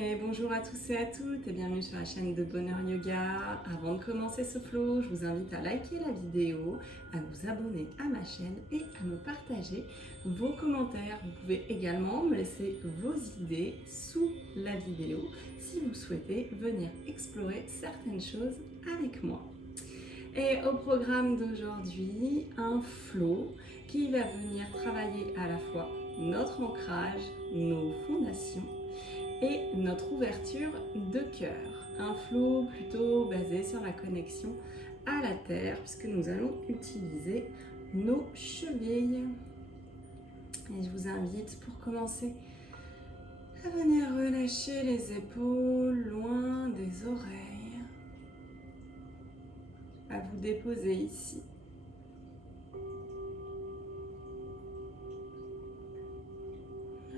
Et bonjour à tous et à toutes et bienvenue sur la chaîne de Bonheur Yoga. Avant de commencer ce flow, je vous invite à liker la vidéo, à vous abonner à ma chaîne et à me partager vos commentaires. Vous pouvez également me laisser vos idées sous la vidéo si vous souhaitez venir explorer certaines choses avec moi. Et au programme d'aujourd'hui, un flow qui va venir travailler à la fois notre ancrage, nos fondations et notre ouverture de cœur. Un flow plutôt basé sur la connexion à la terre puisque nous allons utiliser nos chevilles. Et je vous invite pour commencer à venir relâcher les épaules loin des oreilles, à vous déposer ici.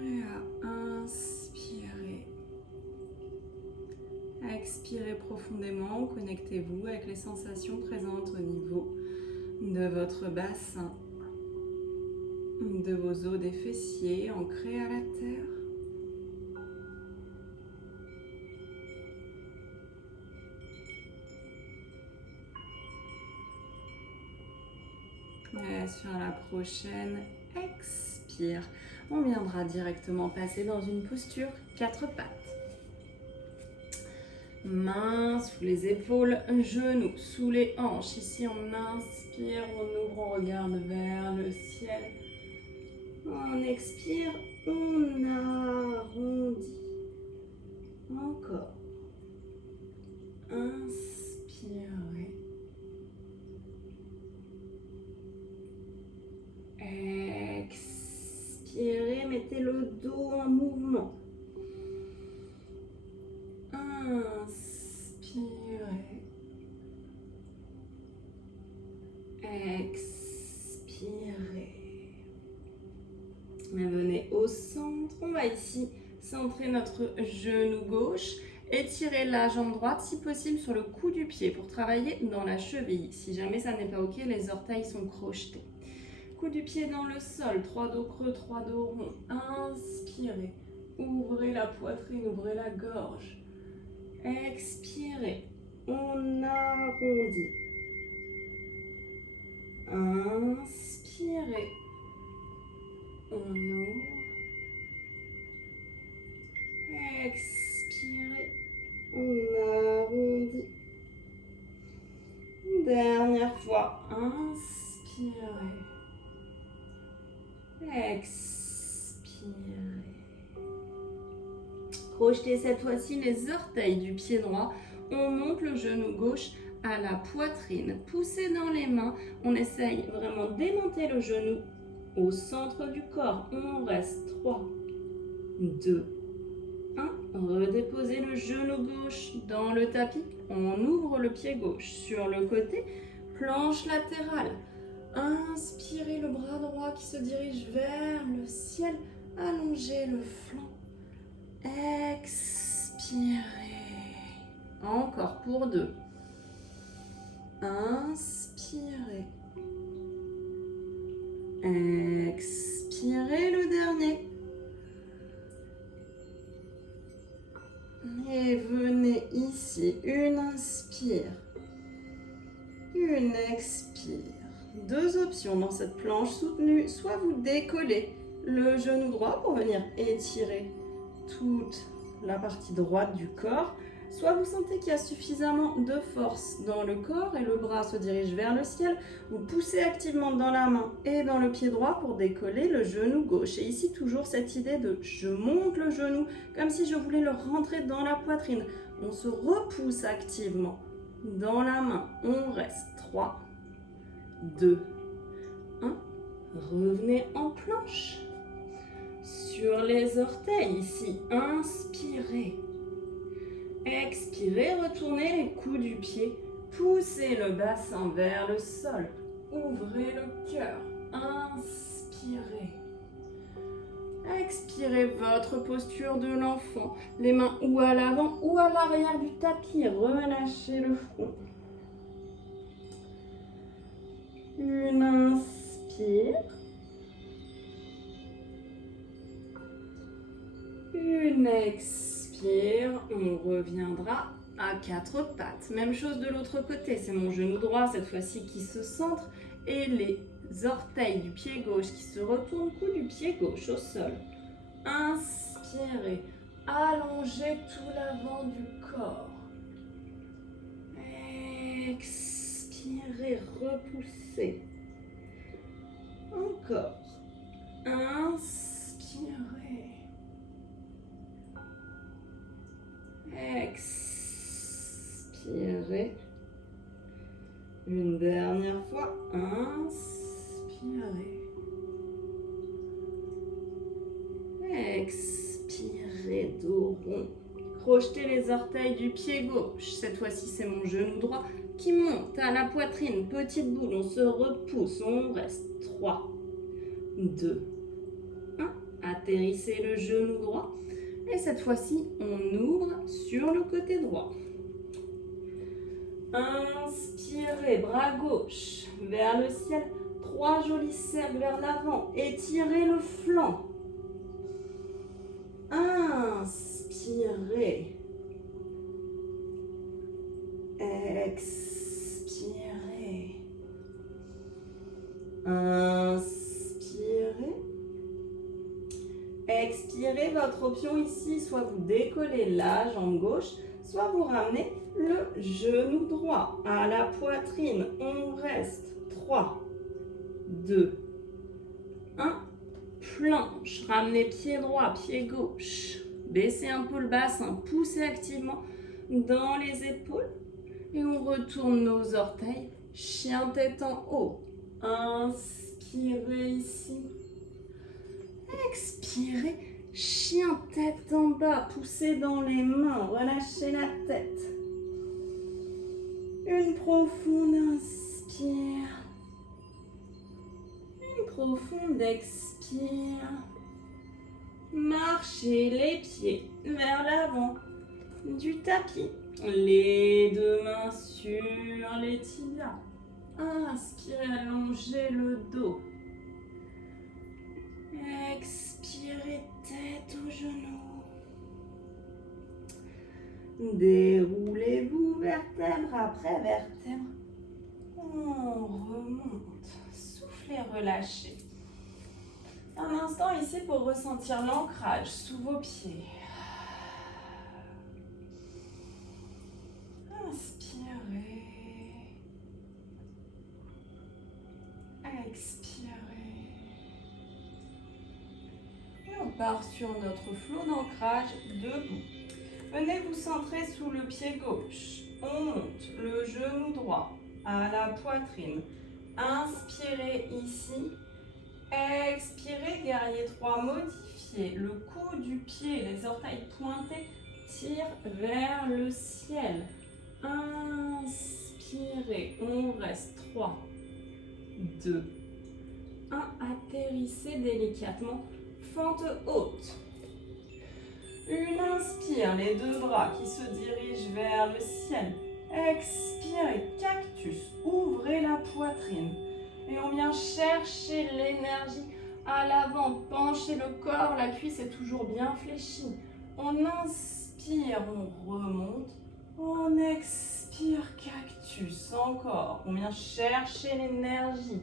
Et à inspirer. Expirez profondément, connectez-vous avec les sensations présentes au niveau de votre bassin, de vos os des fessiers ancrés à la terre. Et sur la prochaine expire, on viendra directement passer dans une posture 4 pattes. Mains sous les épaules, genoux sous les hanches. Ici, on inspire, on ouvre, on regarde vers le ciel. On expire, on arrondit. Encore. Inspirez. Expirez, mettez le dos en mouvement. Inspirez. Expirez. Venez au centre. On va ici centrer notre genou gauche. Étirez la jambe droite, si possible, sur le cou du pied pour travailler dans la cheville. Si jamais ça n'est pas OK, les orteils sont crochetés. Coup du pied dans le sol, 3 dos creux, 3 dos ronds. Inspirez. Ouvrez la poitrine, ouvrez la gorge. Expirez. On arrondit. Inspirez. On ouvre. Expirez. On arrondit. Dernière fois. Inspirez. Expirez. Projetez cette fois-ci les orteils du pied droit. On monte le genou gauche à la poitrine. Poussez dans les mains. On essaye vraiment d'aimanter le genou au centre du corps. On reste 3, 2, 1. Redéposez le genou gauche dans le tapis. On ouvre le pied gauche sur le côté. Planche latérale. Inspirez le bras droit qui se dirige vers le ciel. Allongez le flanc. Expirez. Encore pour 2. Inspirez. Expirez le dernier. Et venez ici. Une inspire. Une expire. 2 options dans cette planche soutenue. Soit vous décollez le genou droit pour venir étirer toute la partie droite du corps, soit vous sentez qu'il y a suffisamment de force dans le corps et le bras se dirige vers le ciel, vous poussez activement dans la main et dans le pied droit pour décoller le genou gauche. Et ici toujours cette idée de je monte le genou comme si je voulais le rentrer dans la poitrine. On se repousse activement dans la main. On reste 3, 2, 1. Revenez en planche. Sur les orteils, ici, inspirez. Expirez, retournez les coups du pied. Poussez le bassin vers le sol. Ouvrez le cœur. Inspirez. Expirez votre posture de l'enfant. Les mains ou à l'avant ou à l'arrière du tapis. Relâchez le front. Une inspire. Une expire. expire, on reviendra à quatre pattes. Même chose de l'autre côté, c'est mon genou droit cette fois-ci qui se centre et les orteils du pied gauche qui se retournent, cou du pied gauche au sol. Inspirez, allongez tout l'avant du corps. Expirez, repoussez. Encore. Inspirez. Expirez. Une dernière fois. Inspirez. Expirez, dos rond. Crochetez les orteils du pied gauche. Cette fois-ci, c'est mon genou droit qui monte à la poitrine. Petite boule, on se repousse. On reste. 3, 2, 1. Atterrissez le genou droit. Et cette fois-ci, on ouvre sur le côté droit. Inspirez, bras gauche vers le ciel. 3 jolis cercles vers l'avant. Étirez le flanc. Inspirez. Expirez. Inspirez. Expirez. Votre option ici, soit vous décollez la jambe gauche, soit vous ramenez le genou droit à la poitrine. On reste. 3, 2, 1. Planche. Ramenez pied droit, pied gauche. Baissez un peu le bassin. Poussez activement dans les épaules. Et on retourne nos orteils. Chien tête en haut. Inspirez ici. Expirez. Chien tête en bas. Poussez dans les mains. Relâchez la tête. Une profonde inspire. Une profonde expire. Marchez les pieds vers l'avant du tapis. Les deux mains sur les tibias. Inspirez, allongez le dos. Expirez, tête aux genoux. Déroulez-vous vertèbre après vertèbre. On remonte. Soufflez, relâchez. Un instant ici pour ressentir l'ancrage sous vos pieds. Inspirez. Expirez. Et on part sur notre flot d'ancrage debout. Venez vous centrer sous le pied gauche. On monte le genou droit à la poitrine. Inspirez ici. Expirez, guerrier 3, modifiez le cou du pied, les orteils pointés, tirent vers le ciel. Inspirez, on reste. 3, 2, 1. Atterrissez délicatement, fente haute. Une inspire, les deux bras qui se dirigent vers le ciel. Expirez, cactus, ouvrez la poitrine. Et on vient chercher l'énergie à l'avant, penchez le corps, la cuisse est toujours bien fléchie. On inspire, on remonte. On expire, cactus, encore. On vient chercher l'énergie.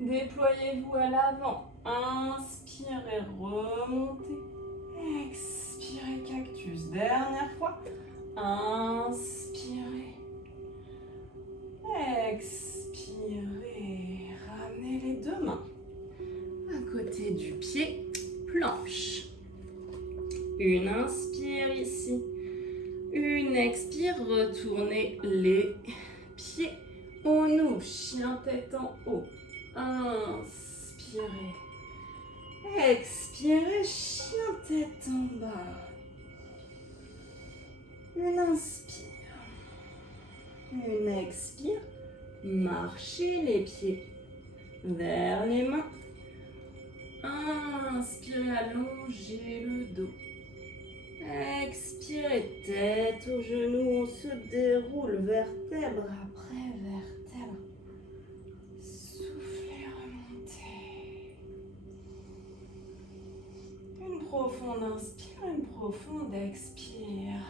Déployez-vous à l'avant. Inspirez, remontez. Expirez, cactus. Dernière fois. Inspirez. Expirez. Ramenez les deux mains à côté du pied. Planche. Une inspire ici. Une expire. Retournez les pieds. On ouvre. Chien tête en haut. Inspirez. Expirez. Chien tête en bas. Une inspire. Une expire. Marchez les pieds vers les mains. Inspirez, allongez le dos. Expirez, tête aux genoux, on se déroule vertèbre après vertèbre. Soufflez, remontez. Une profonde inspire, une profonde profonde, expire.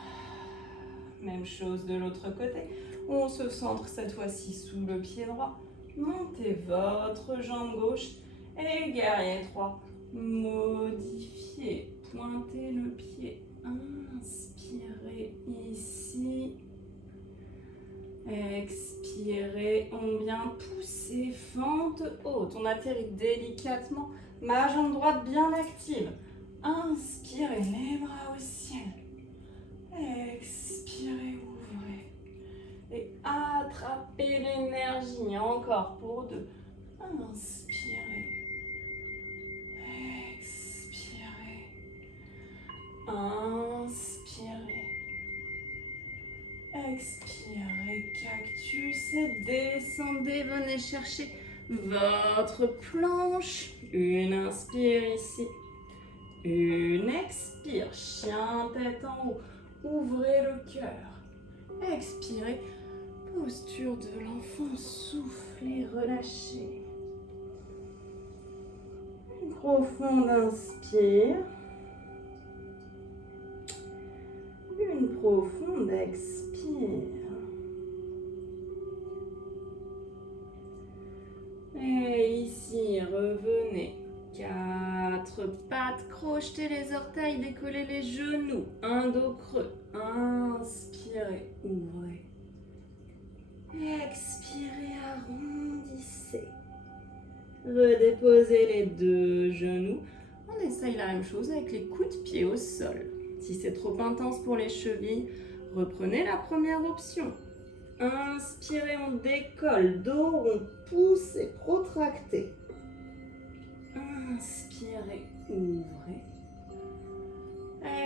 Même chose de l'autre côté. On se centre cette fois-ci sous le pied droit. Montez votre jambe gauche et guerrier 3. Modifiez, pointez le pied. Inspirez ici. Expirez, on vient pousser, fente haute. On atterrit délicatement. Ma jambe droite bien active. Inspirez, les bras au ciel. Expirez, ouvrez. Et attrapez l'énergie. Encore pour 2. Inspirez. Expirez. Inspirez. Expirez, cactus, et descendez, venez chercher votre planche. Une inspire ici, une expire, chien tête en haut, ouvrez le cœur. Expirez, posture de l'enfant, soufflez, relâchez. Une profonde inspire. Une profonde expire. Et ici, revenez. 4 pattes, crochetez les orteils, décollez les genoux. Un dos creux. Inspirez, ouvrez. Expirez, arrondissez. Redéposez les 2 genoux. On essaye la même chose avec les coups de pied au sol. Si c'est trop intense pour les chevilles, reprenez la première option. Inspirez, on décolle, dos rond, pousse et protractez. Inspirez, ouvrez.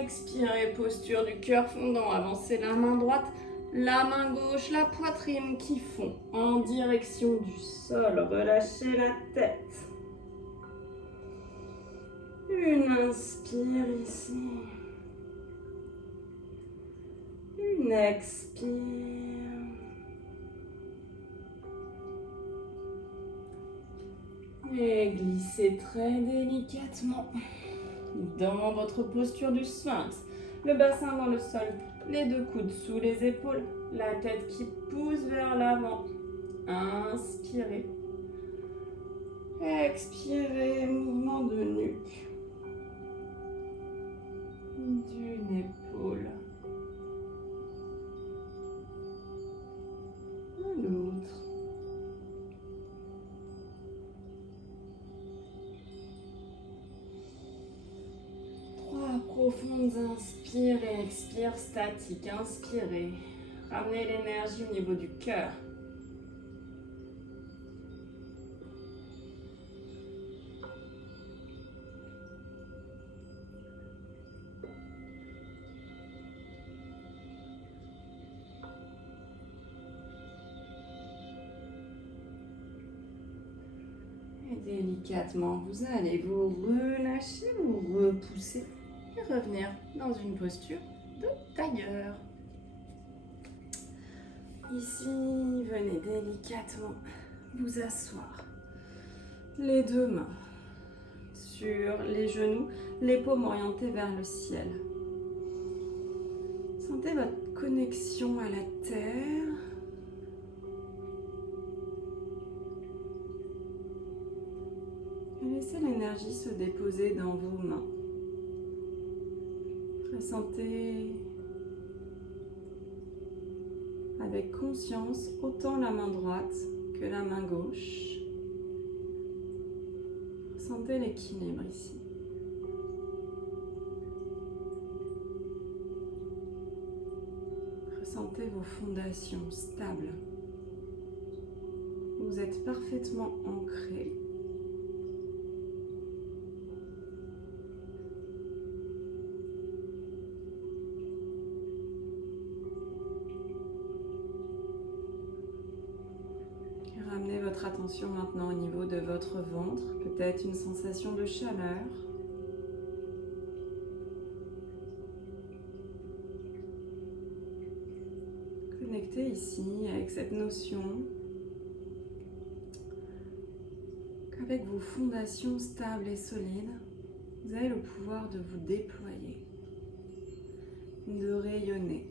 Expirez, posture du cœur fondant, avancez la main droite, la main gauche, la poitrine qui fond en direction du sol. Relâchez la tête. Une inspire ici. Une expire. Et glissez très délicatement dans votre posture du sphinx. Le bassin dans le sol, les 2 coudes sous les épaules, la tête qui pousse vers l'avant. Inspirez. Expirez, mouvement de nuque. D'une épaule à l'autre. Profondes inspire et expire statique. Inspirez. Ramenez l'énergie au niveau du cœur. Et délicatement, vous allez vous relâcher, vous repousser. Et revenir dans une posture de tailleur. Ici, venez délicatement vous asseoir. Les 2 mains sur les genoux, les paumes orientées vers le ciel. Sentez votre connexion à la terre. Et laissez l'énergie se déposer dans vos mains. Ressentez avec conscience autant la main droite que la main gauche. Ressentez l'équilibre ici. Ressentez vos fondations stables. Vous êtes parfaitement ancré. Ramenez votre attention maintenant au niveau de votre ventre, peut-être une sensation de chaleur. Connectez ici avec cette notion qu'avec vos fondations stables et solides, vous avez le pouvoir de vous déployer. de rayonner.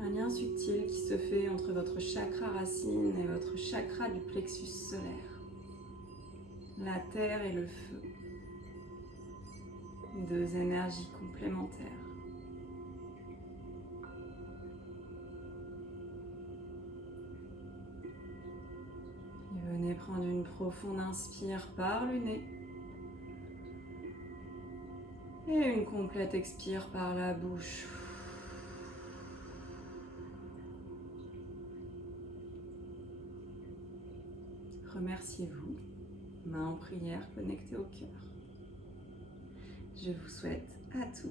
Un lien subtil qui se fait entre votre chakra racine et votre chakra du plexus solaire. La terre et le feu. Deux énergies complémentaires. Et venez prendre une profonde inspire par le nez. Et une complète expire par la bouche. Remerciez-vous, main en prière connectée au cœur. Je vous souhaite à tous